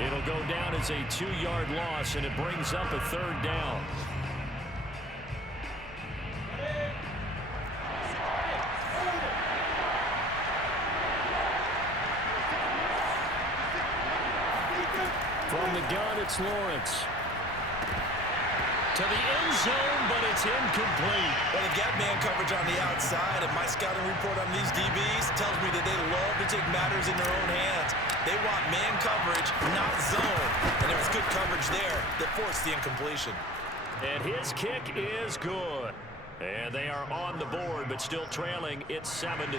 It'll go down as a 2-yard loss, and it brings up a 3rd down. From the gun, it's Lawrence. To the end zone, but it's incomplete. Well, they got man coverage on the outside, and my scouting report on these DBs tells me that they love to take matters in their own hands. They want man coverage, not zone. And there was good coverage there that forced the incompletion. And his kick is good. And they are on the board, but still trailing. It's 7-3.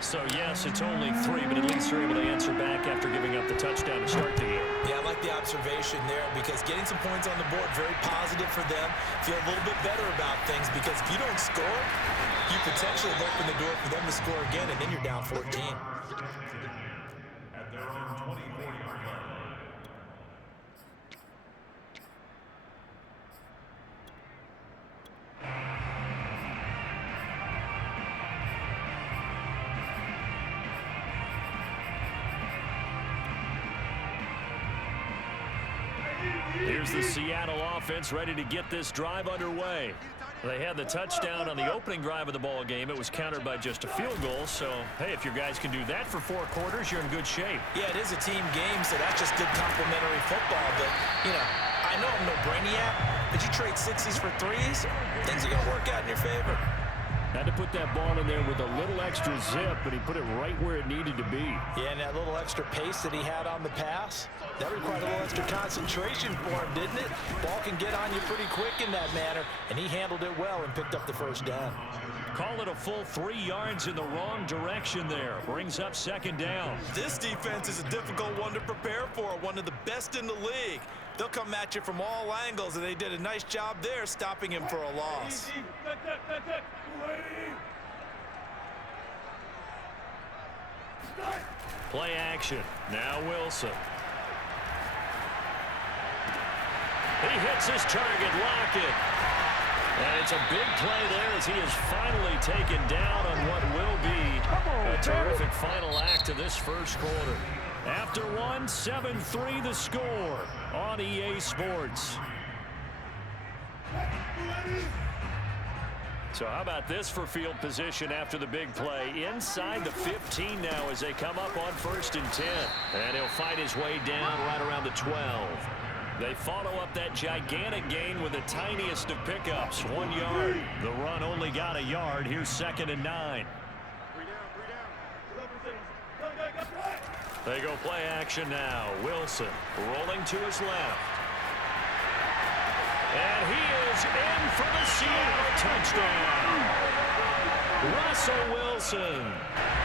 So, yes, it's only 3, but at least they're able to answer back after giving up the touchdown to start the game. Yeah, I like the observation there because getting some points on the board, very positive for them. Feel a little bit better about things because if you don't score, you potentially have opened the door for them to score again, and then you're down 14. At their own 24-yard line. Here's the Seattle offense ready to get this drive underway. They had the touchdown on the opening drive of the ball game. It was countered by just a field goal. So, hey, if your guys can do that for 4 quarters, you're in good shape. Yeah, it is a team game, so that's just good complementary football. But, you know, I know I'm no brainiac, but you trade 60s for 3s, things are going to work out in your favor. Had to put that ball in there with a little extra zip, but he put it right where it needed to be. Yeah, and that little extra pace that he had on the pass, that required a little extra concentration for him, didn't it? Ball can get on you pretty quick in that manner, and he handled it well and picked up the 1st down. Call it a full 3 yards in the wrong direction there. Brings up 2nd down. This defense is a difficult one to prepare for, one of the best in the league. They'll come at you from all angles, and they did a nice job there stopping him for a loss. Play action. Now Wilson. He hits his target, Lockett. And it's a big play there as he is finally taken down on what will be a terrific final act of this 1st quarter. After 1, 7-3 the score on EA Sports. So how about this for field position after the big play? Inside the 15 now as they come up on 1st and 10. And he'll fight his way down right around the 12. They follow up that gigantic gain with the tiniest of pickups, 1 yard. The run only got a yard. Here's 2nd and 9. They go play action now. Wilson rolling to his left. And he is in for the Seattle touchdown. Russell Wilson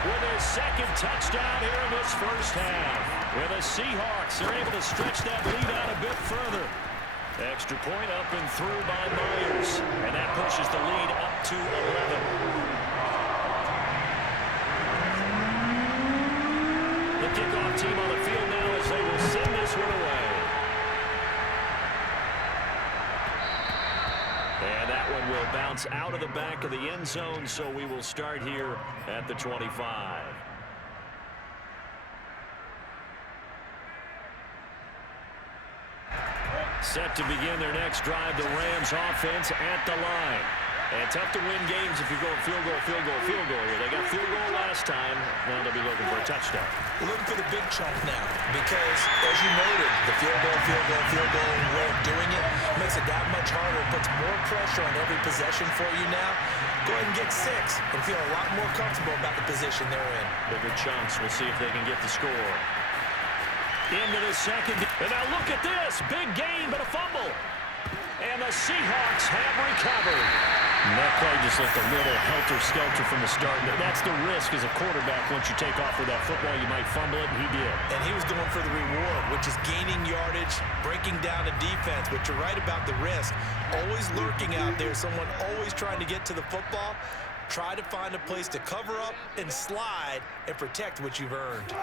with his 2nd touchdown here in this 1st half. With the Seahawks, they're able to stretch that lead out a bit further. Extra point up and through by Myers. And that pushes the lead up to 11. The kickoff team on the field now as they will send this one away. And that one will bounce out of the back of the end zone, so we will start here at the 25. Set to begin their next drive, the Rams offense at the line. And tough to win games if you're going field goal, field goal, field goal here. They got field goal last time. Now they'll be looking for a touchdown. Looking for the big chunk now because, as you noted, the field goal, way of doing it makes it that much harder. Puts more pressure on every possession for you now. Go ahead and get 6 and feel a lot more comfortable about the position they're in. Bigger chunks. We'll see if they can get the score. Into the 2nd. And now look at this. Big gain, but a fumble. And the Seahawks have recovered. And that play just looked a little helter-skelter from the start. That's the risk as a quarterback. Once you take off with that football, you might fumble it, and he did. And he was going for the reward, which is gaining yardage, breaking down the defense. But you're right about the risk. Always lurking out there, someone always trying to get to the football. Try to find a place to cover up and slide and protect what you've earned.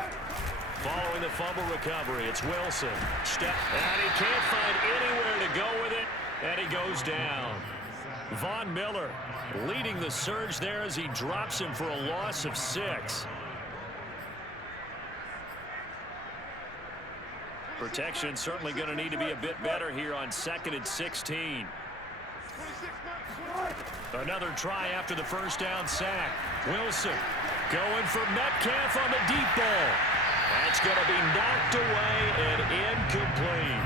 Following the fumble recovery, it's Wilson. And he can't find anywhere to go with it, and he goes down. Von Miller leading the surge there as he drops him for a loss of 6. Protection certainly going to need to be a bit better here on 2nd and 16. Another try after the first down sack. Wilson going for Metcalf on the deep ball. That's going to be knocked away and incomplete.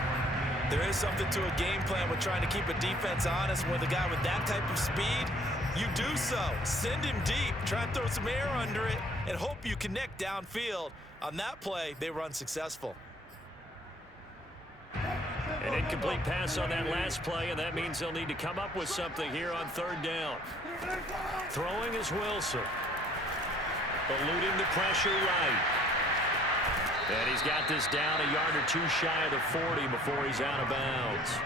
There is something to a game plan with trying to keep a defense honest. With a guy with that type of speed, you do so. Send him deep, try and throw some air under it, and hope you connect downfield. On that play, they were unsuccessful. An incomplete pass on that last play, and that means they'll need to come up with something here on 3rd down. Throwing is Wilson. Eluding the pressure right. And he's got this down a yard or two shy of the 40 before he's out of bounds.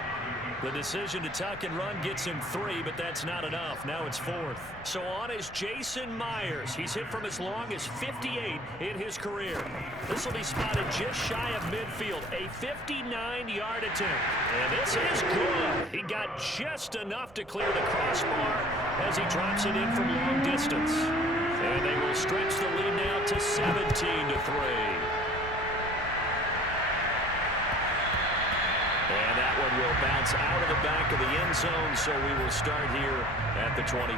The decision to tuck and run gets him 3, but that's not enough. Now it's 4th. So on is Jason Myers. He's hit from as long as 58 in his career. This will be spotted just shy of midfield. A 59-yard attempt. And this is good. He got just enough to clear the crossbar as he drops it in from long distance. And they will stretch the lead now to 17-3. And that one will bounce out of the back of the end zone, so we will start here at the 25.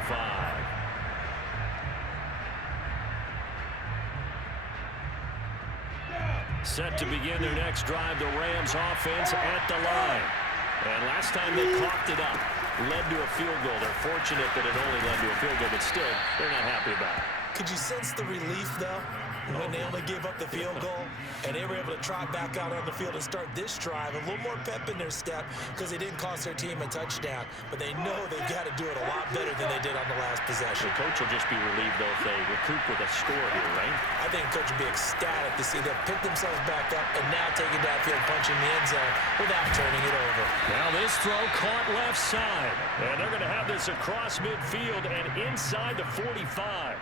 Set to begin their next drive, the Rams offense at the line. And last time they coughed it up, led to a field goal. They're fortunate that it only led to a field goal, but still, they're not happy about it. Could you sense the relief, though, when they only gave up the field goal and they were able to trot back out on the field and start this drive? A little more pep in their step because they didn't cost their team a touchdown, but they know they've got to do it a lot better than they did on the last possession. The coach will just be relieved, though, if they recoup with a score here, right? I think the coach will be ecstatic to see them pick themselves back up and now take it downfield, punching the end zone without turning it over. Now this throw caught left side, and they're going to have this across midfield and inside the 45.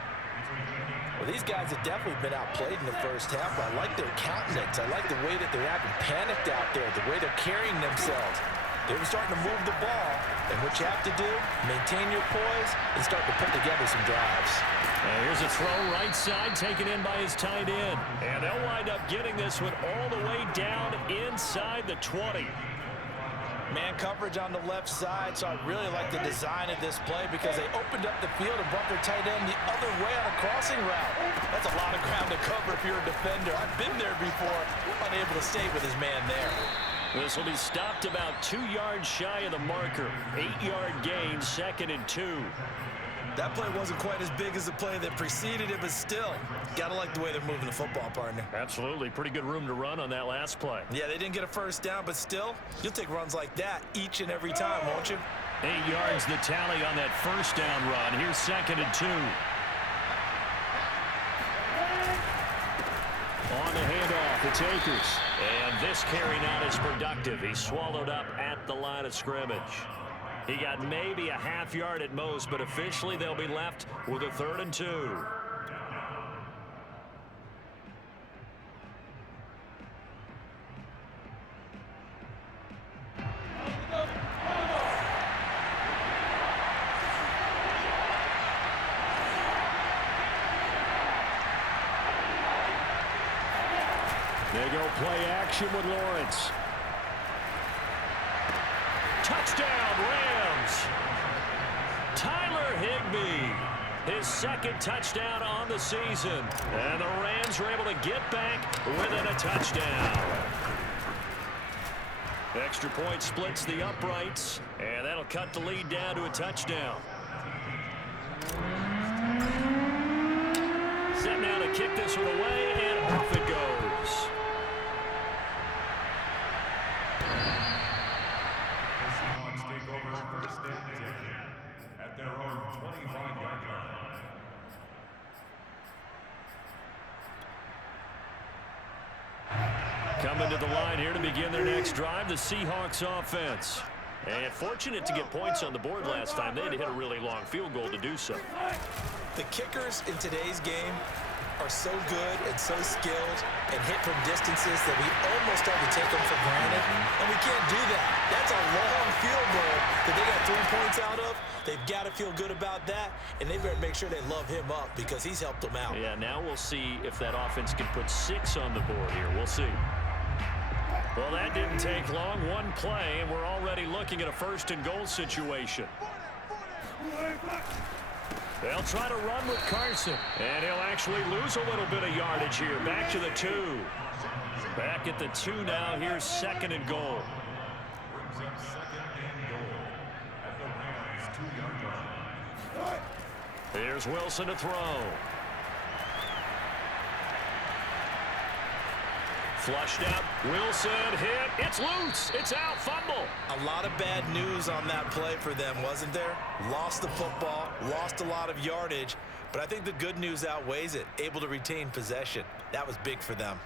Well, these guys have definitely been outplayed in the first half. I like their countenance. I like the way that they're acting panicked out there, the way they're carrying themselves. They were starting to move the ball, and what you have to do, maintain your poise and start to put together some drives. And here's a throw right side taken in by his tight end. And they'll wind up getting this one all the way down inside the 20. Man coverage on the left side, so I really like the design of this play because they opened up the field and brought their tight end the other way on a crossing route. That's a lot of ground to cover if you're a defender. I've been there before, unable to stay with his man there. This will be stopped about 2 yards shy of the marker. 8-yard gain, 2nd and 2. That play wasn't quite as big as the play that preceded it, but still, gotta like the way they're moving the football, partner. Absolutely. Pretty good room to run on that last play. Yeah, they didn't get a first down, but still, you'll take runs like that each and every time, won't you? 8 yards the tally on that first down run. Here's 2nd and 2. On the handoff, it's Akers. And this carry not as productive. He's swallowed up at the line of scrimmage. He got maybe a half yard at most, but officially they'll be left with a 3rd and 2. They go play action with Lawrence. Touchdown, Rams. Tyler Higbee, his 2nd touchdown on the season. And the Rams are able to get back within a touchdown. Extra point splits the uprights, and that'll cut the lead down to a touchdown. Set now to kick this one away, and off it goes. First and 10 at their own 25-yard line. Coming to the line here to begin their next drive, the Seahawks offense. And fortunate to get points on the board last time. They had to hit a really long field goal to do so. The kickers in today's game are so good and so skilled and hit from distances that we almost start to take them for granted, and we can't do that. That's a long field goal that they got 3 points out of. They've got to feel good about that, and they better make sure they love him up because he's helped them out. Yeah, now we'll see if that offense can put 6 on the board here. We'll see. Well, that didn't take long. One play, and we're already looking at a first-and-goal situation. They'll try to run with Carson. And he'll actually lose a little bit of yardage here. Back to the 2. Back at the 2 now. Here's second and goal. Brings up second and goal at the Rams' 2-yard line. Here's Wilson to throw. Flushed out. Wilson hit. It's loose. It's out. Fumble. A lot of bad news on that play for them, wasn't there? Lost the football, lost a lot of yardage, but I think the good news outweighs it. Able to retain possession. That was big for them.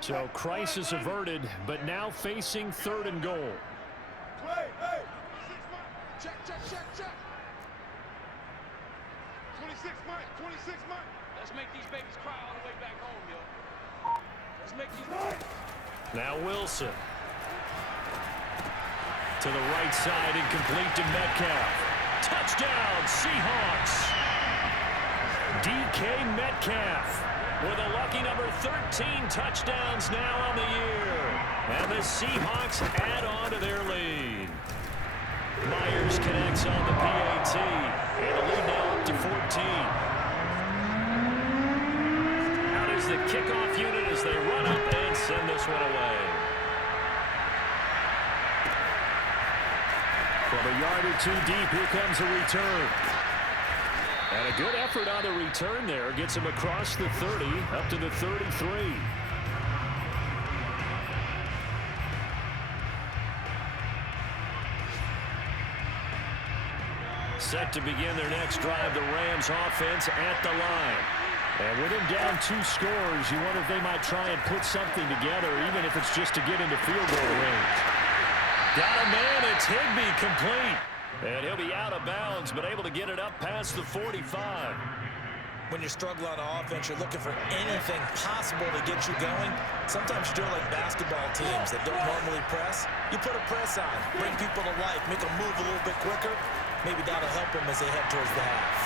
So crisis averted, but now facing third and goal. Hey. Check. 26 Mike. Let's make these babies cry all the way back home, yo. Let's make these... Now Wilson. To the right side, incomplete to Metcalf. Touchdown, Seahawks. DK Metcalf with a lucky number 13 touchdowns now on the year. And the Seahawks add on to their lead. Myers connects on the PAT. And the lead now up to 14. Out is the kickoff unit as they run up and send this one away. From a yard or two deep, here comes a return. And a good effort on the return there. Gets him across the 30, up to the 33. Set to begin their next drive, the Rams offense at the line. And with him down 2 scores, you wonder if they might try and put something together, even if it's just to get into field goal range. Got a man, it's Higbee complete. And he'll be out of bounds, but able to get it up past the 45. When you're struggling on offense, you're looking for anything possible to get you going. Sometimes you do it like basketball teams that don't normally press. You put a press on, bring people to life, make them move a little bit quicker. Maybe that'll help them as they head towards the half.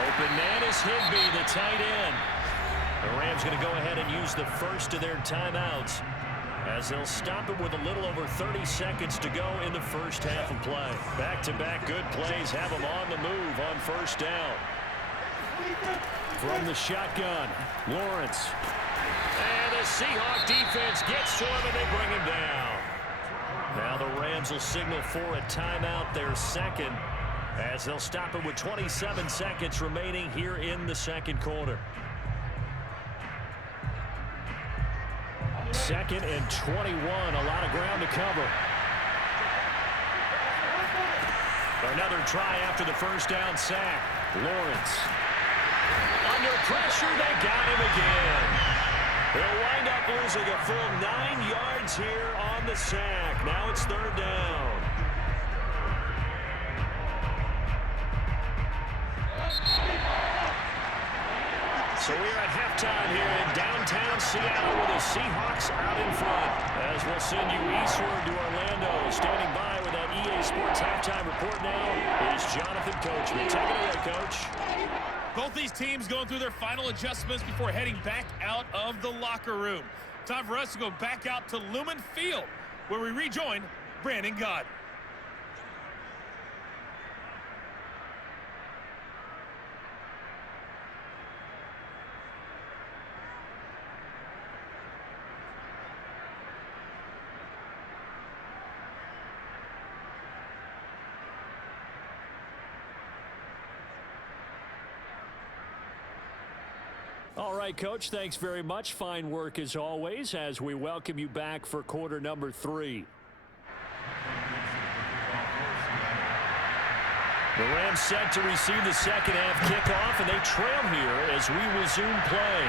Open man is Higbee, the tight end. The Rams going to go ahead and use the first of their timeouts as they'll stop it with a little over 30 seconds to go in the first half of play. Back-to-back good plays have them on the move on first down. From the shotgun, Lawrence. And the Seahawk defense gets to him and they bring him down. Now the Rams will signal for a timeout, their second, as they'll stop it with 27 seconds remaining here in the second quarter. Second and 21, a lot of ground to cover. Another try after the first down sack. Lawrence. Under pressure, they got him again. They'll wind up losing a full 9 yards here on the sack. Now it's third down. So we're at halftime here in downtown Seattle with the Seahawks out in front. As we'll send you eastward to Orlando. Standing by with that EA Sports halftime report now is Jonathan Coachman. Take it away, Coach. Both these teams going through their final adjustments before heading back out of the locker room. Time for us to go back out to Lumen Field, where we rejoin Brandon Gott. All right, Coach, thanks very much. Fine work as always as we welcome you back for quarter number 3. The Rams set to receive the second half kickoff, and they trail here as we resume play.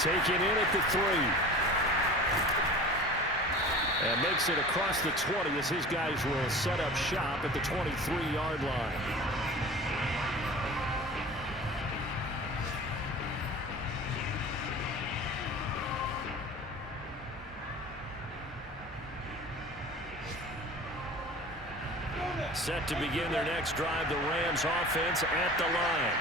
Taken in at the 3. And makes it across the 20 as his guys will set up shop at the 23-yard line. Set to begin their next drive, the Rams offense at the line.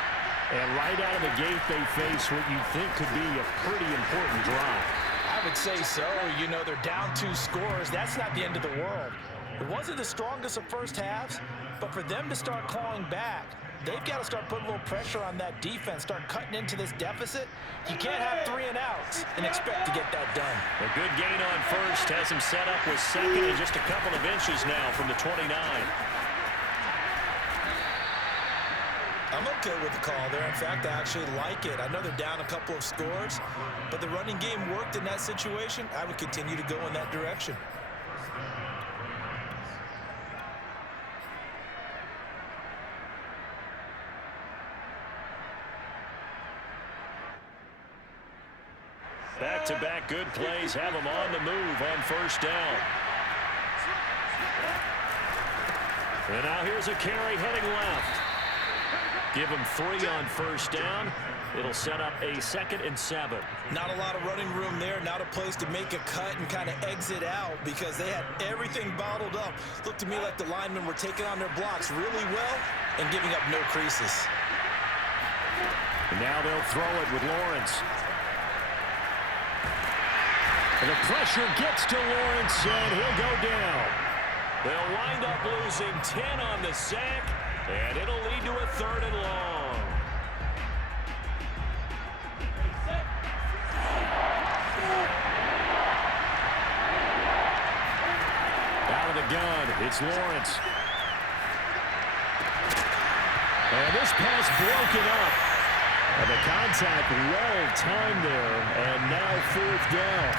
And right out of the gate, they face what you think could be a pretty important drive. I would say so. You know, they're down 2 scores. That's not the end of the world. It wasn't the strongest of first halves, but for them to start clawing back, they've got to start putting a little pressure on that defense, start cutting into this deficit. You can't have 3 and outs and expect to get that done. A good gain on first has him set up with second and just a couple of inches now from the 29. I'm okay with the call there. In fact, I actually like it. I know they're down a couple of scores, but the running game worked in that situation. I would continue to go in that direction. Back-to-back good plays have him on the move on first down. And now here's a carry heading left. Give him 3 on first down. It'll set up a 2nd and 7. Not a lot of running room there. Not a place to make a cut and kind of exit out because they had everything bottled up. Looked to me like the linemen were taking on their blocks really well and giving up no creases. And now they'll throw it with Lawrence. And the pressure gets to Lawrence, and he'll go down. They'll wind up losing 10 on the sack, and it'll lead to a 3rd and long. Out of the gun, it's Lawrence. And this pass broken up. And the contact well timed there, and now 4th down.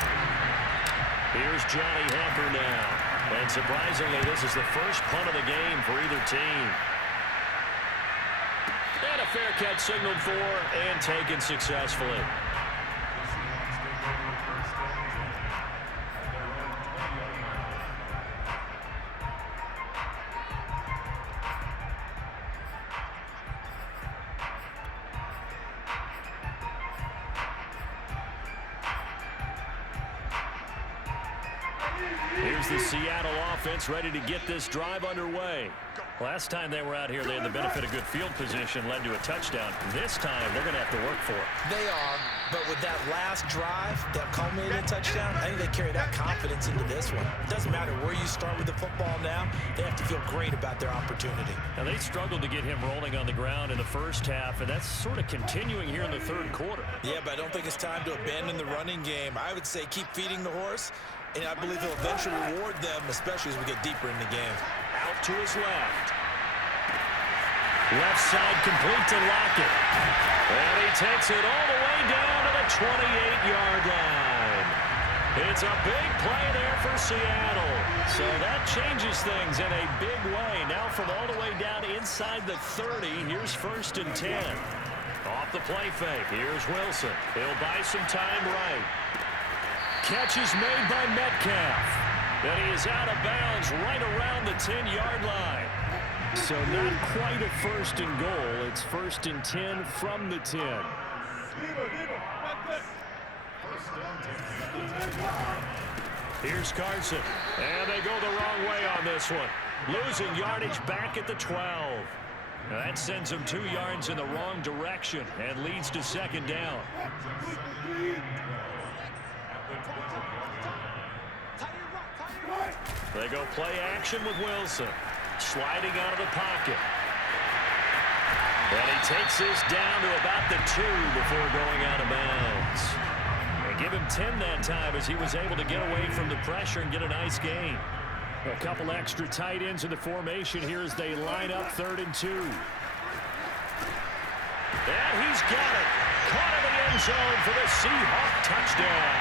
Here's Johnny Hamper now. And surprisingly, this is the first punt of the game for either team. And a fair catch signaled for and taken successfully. Here's the Seattle offense ready to get this drive underway. Last time they were out here, they had the benefit of good field position, led to a touchdown. This time, they're going to have to work for it. They are, but with that last drive that culminated in a touchdown, I think they carry that confidence into this one. It doesn't matter where you start with the football now. They have to feel great about their opportunity. Now, they struggled to get him rolling on the ground in the first half, and that's sort of continuing here in the 3rd quarter. Yeah, but I don't think it's time to abandon the running game. I would say keep feeding the horse, and I believe he'll eventually reward them, especially as we get deeper in the game. Out to his left. Left side complete to Lockett. And he takes it all the way down to the 28-yard line. It's a big play there for Seattle. So that changes things in a big way. Now from all the way down inside the 30, here's 1st and 10. Off the play fake, here's Wilson. He'll buy some time right. Catch is made by Metcalf. Then he is out of bounds right around the 10-yard line. So not quite a 1st and goal. It's 1st and 10 from the 10. Here's Carson. And they go the wrong way on this one. Losing yardage back at the 12. Now that sends them 2 yards in the wrong direction and leads to 2nd down. They go play action with Wilson. Sliding out of the pocket. And he takes this down to about the 2 before going out of bounds. And give him 10 that time as he was able to get away from the pressure and get a nice gain. A couple extra tight ends in the formation here as they line up 3rd and 2. And he's got it. Caught in the end zone for the Seahawk touchdown.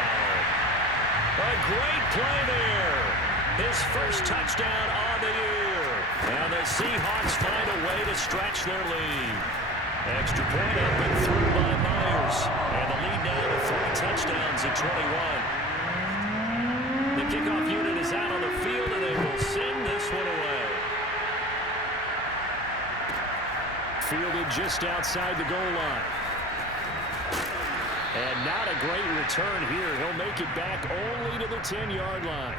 A great play there. His first touchdown on the year. And the Seahawks find a way to stretch their lead. Extra point up and through by Myers. And the lead now to 3 touchdowns at 21. The kickoff unit is out on the field, and they will send this one away. Fielded just outside the goal line. And not a great return here. He'll make it back only to the 10-yard line.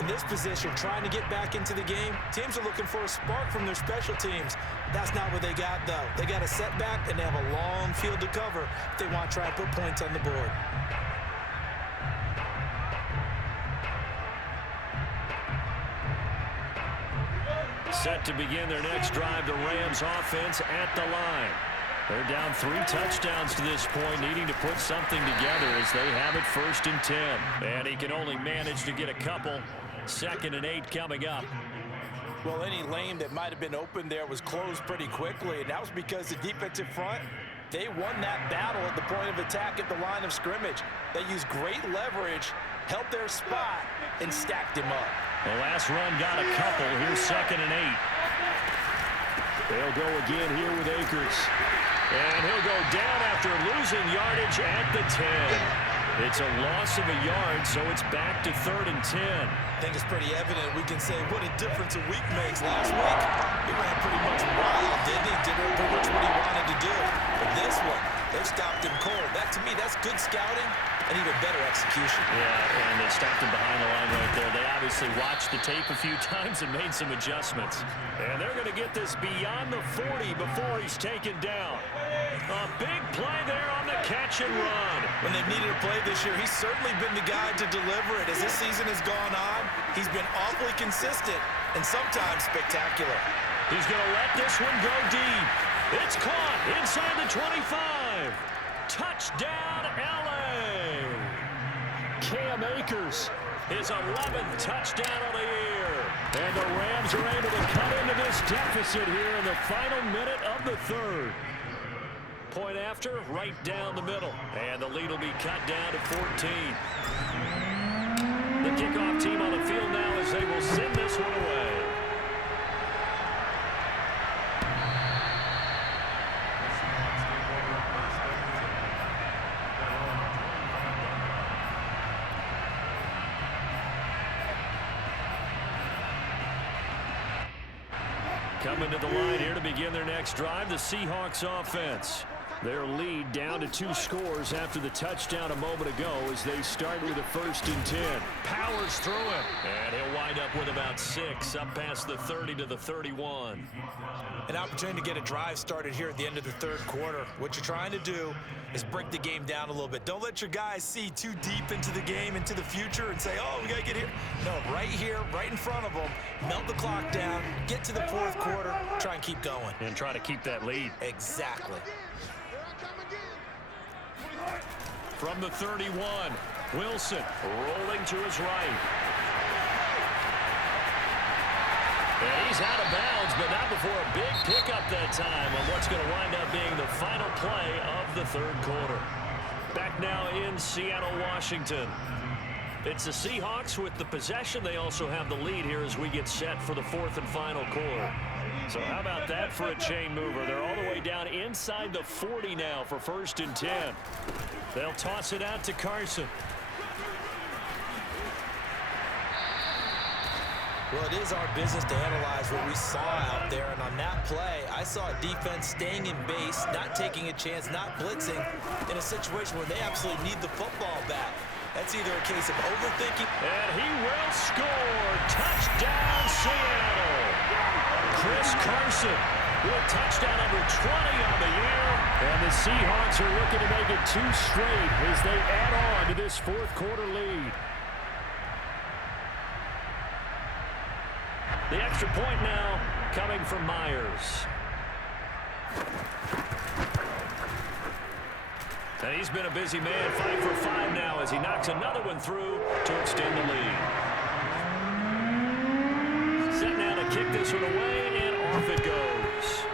In this position, trying to get back into the game, teams are looking for a spark from their special teams. That's not what they got, though. They got a setback, and they have a long field to cover if they want to try and put points on the board. Set to begin their next drive, the Rams offense at the line. They're down 3 touchdowns to this point, needing to put something together as they have it 1st and 10. And he can only manage to get a couple. 2nd and 8 coming up. Well, any lane that might have been open there was closed pretty quickly, and that was because the defensive front, they won that battle at the point of attack at the line of scrimmage. They used great leverage, held their spot, and stacked him up. The last run got a couple. Here's 2nd and 8. They'll go again here with Akers. And he'll go down after losing yardage at the 10. It's a loss of a yard, so it's back to 3rd and 10. I think it's pretty evident we can say what a difference a week makes. Last week, he ran pretty much wild, didn't he? Did pretty much what he wanted to do. But this one, they stopped him cold. That, to me, that's good scouting and even better execution. Yeah, and they stopped him behind the line right there. They obviously watched the tape a few times and made some adjustments. And they're going to get this beyond the 40 before he's taken down. A big play there on the catch and run. When they've needed a play this year, he's certainly been the guy to deliver it. As this season has gone on, he's been awfully consistent and sometimes spectacular. He's going to let this one go deep. It's caught inside the 25. Touchdown, L.A. Cam Akers, his 11th touchdown of the year. And the Rams are able to cut into this deficit here in the final minute of the 3rd. Point after, right down the middle. And the lead will be cut down to 14. The kickoff team on the field now as they will send this one away. Coming to the line here to begin their next drive, the Seahawks offense. Their lead down to 2 scores after the touchdown a moment ago as they start with a 1st and 10. Powers through it. And he'll wind up with about 6 up past the 30 to the 31. An opportunity to get a drive started here at the end of the 3rd quarter. What you're trying to do is break the game down a little bit. Don't let your guys see too deep into the game, into the future, and say, oh, we got to get here. No, right here, right in front of them, melt the clock down, get to the 4th quarter, try and keep going. And try to keep that lead. Exactly. From the 31, Wilson rolling to his right. And he's out of bounds, but not before a big pickup that time on what's going to wind up being the final play of the 3rd quarter. Back now in Seattle, Washington. It's the Seahawks with the possession. They also have the lead here as we get set for the 4th and final quarter. So how about that for a chain mover? They're all the way down inside the 40 now for 1st and 10. They'll toss it out to Carson. Well, it is our business to analyze what we saw out there, and on that play, I saw a defense staying in base, not taking a chance, not blitzing, in a situation where they absolutely need the football back. That's either a case of overthinking. And he will score. Touchdown, Seattle. Chris Carson with touchdown number 20 on the year. And the Seahawks are looking to make it 2 straight as they add on to this 4th quarter lead. The extra point now coming from Myers. And he's been a busy man, 5 for 5 now as he knocks another one through to extend the lead. Set now to kick this one away, and off it goes.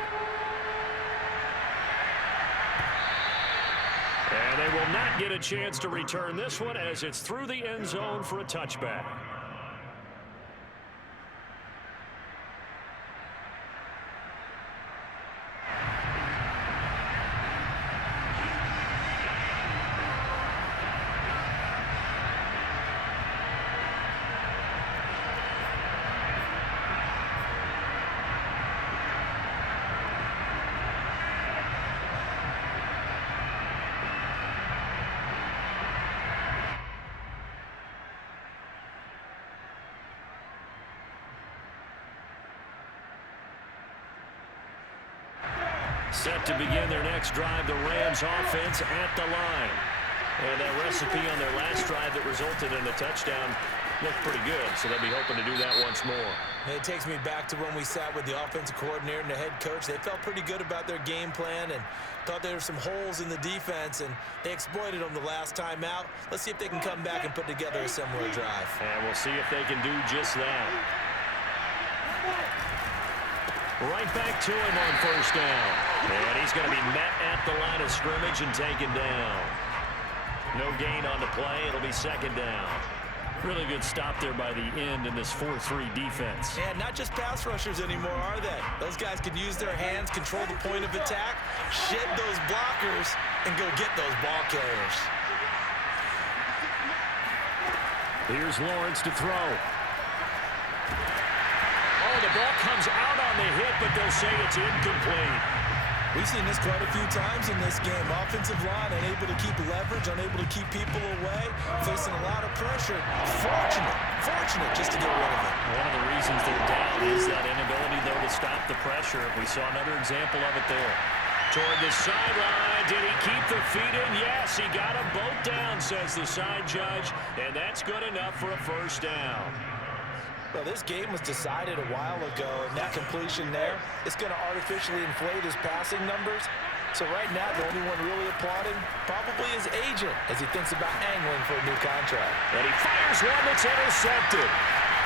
And they will not get a chance to return this one as it's through the end zone for a touchback. Set to begin their next drive, the Rams offense at the line. And that recipe on their last drive that resulted in a touchdown looked pretty good, so they'll be hoping to do that once more. It takes me back to when we sat with the offensive coordinator and the head coach. They felt pretty good about their game plan and thought there were some holes in the defense, and they exploited them the last time out. Let's see if they can come back and put together a similar drive. And we'll see if they can do just that. Right back to him on first down. And he's going to be met at the line of scrimmage and taken down. No gain on the play. It'll be second down. Really good stop there by the end in this 4-3 defense. Yeah, not just pass rushers anymore, are they? Those guys can use their hands, control the point of attack, shed those blockers, and go get those ball carriers. Here's Lawrence to throw. Oh, the ball comes out on the hit, but they'll say it's incomplete. We've seen this quite a few times in this game. Offensive line unable to keep leverage, unable to keep people away, facing a lot of pressure. Fortunate just to get rid of it. One of the reasons they're down is that inability, though, to stop the pressure. We saw another example of it there. Toward the sideline, did he keep the feet in? Yes, he got them both down, says the side judge, and that's good enough for a first down. Well, this game was decided a while ago, and that completion there is going to artificially inflate his passing numbers. So right now, the only one really applauding probably his agent as he thinks about angling for a new contract. And he fires one that's intercepted.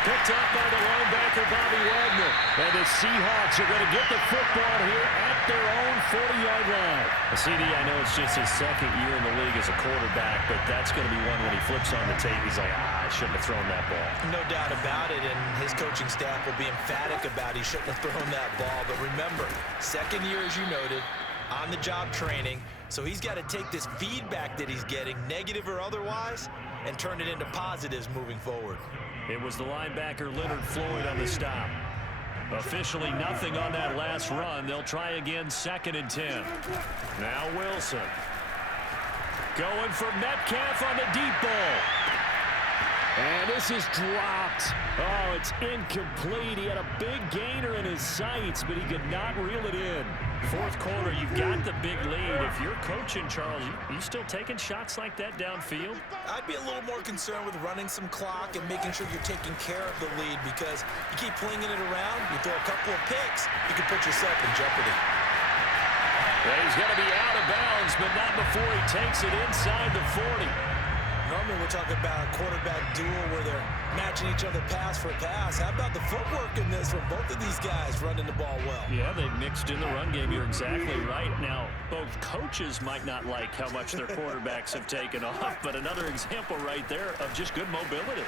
Picked up by the linebacker, Bobby Wagner. And the Seahawks are going to get the football here at their own 40-yard line. CD, I know it's just his second year in the league as a quarterback, but that's going to be one when he flips on the tape. He's like, I shouldn't have thrown that ball. No doubt about it, and his coaching staff will be emphatic about he shouldn't have thrown that ball. But remember, second year, as you noted, on-the-job training, so he's got to take this feedback that he's getting, negative or otherwise, and turn it into positives moving forward. It was the linebacker Leonard Floyd on the stop. Officially nothing on that last run. They'll try again, 2nd and 10. Now Wilson. Going for Metcalf on the deep ball. And this is dropped. Oh, it's incomplete. He had a big gainer in his sights, but he could not reel it in. Fourth quarter, you've got the big lead. If you're coaching, Charles, you still taking shots like that downfield? I'd be a little more concerned with running some clock and making sure you're taking care of the lead, because you keep flinging it around, you throw a couple of picks, you can put yourself in jeopardy. Well, he's going to be out of bounds, but not before he takes it inside the 40. Normally we're talking about a quarterback duel where they're matching each other pass for pass. How about the footwork in this from both of these guys running the ball well? Yeah, they mixed in the run game. You're exactly right. Now, both coaches might not like how much their quarterbacks have taken off, but another example right there of just good mobility.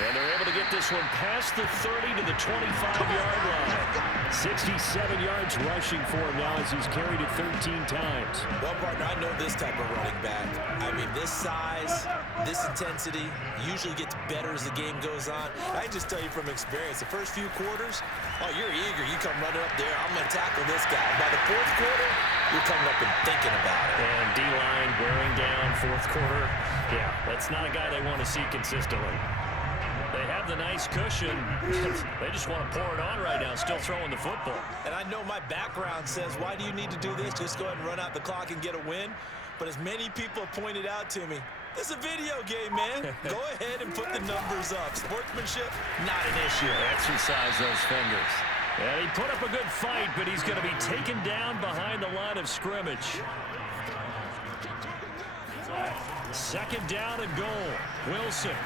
And they're able to get this one past the 30 to the 25-yard line. 67 yards rushing for him now as he's carried it 13 times. Well, partner, I know this type of running back. I mean, this size, this intensity usually gets better as the game goes on. I just tell you from experience, the first few quarters, oh, you're eager. You come running up there, I'm going to tackle this guy. By the fourth quarter, you're coming up and thinking about it. And D-line wearing down fourth quarter. Yeah, that's not a guy they want to see consistently. They have the nice cushion. They just want to pour it on right now, still throwing the football. And I know my background says, why do you need to do this? Just go ahead and run out the clock and get a win. But as many people have pointed out to me, it's a video game, man. Go ahead and put the numbers up. Sportsmanship, not an issue. Exercise those fingers. And he put up a good fight, but he's going to be taken down behind the line of scrimmage. 2nd down and goal. Wilson.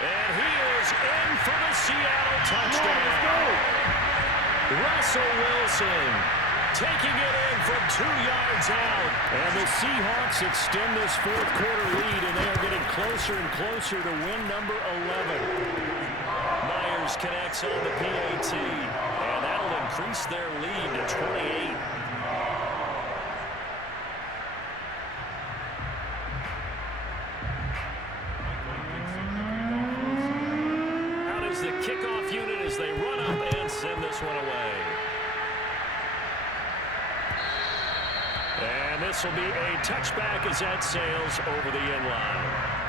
And he is in for the Seattle touchdown. Russell Wilson taking it in from 2 yards out. And the Seahawks extend this fourth quarter lead, and they are getting closer and closer to win number 11. Myers connects on the PAT, and that'll increase their lead to 28. The kickoff unit as they run up and send this one away. And this will be a touchback as that sails over the end line.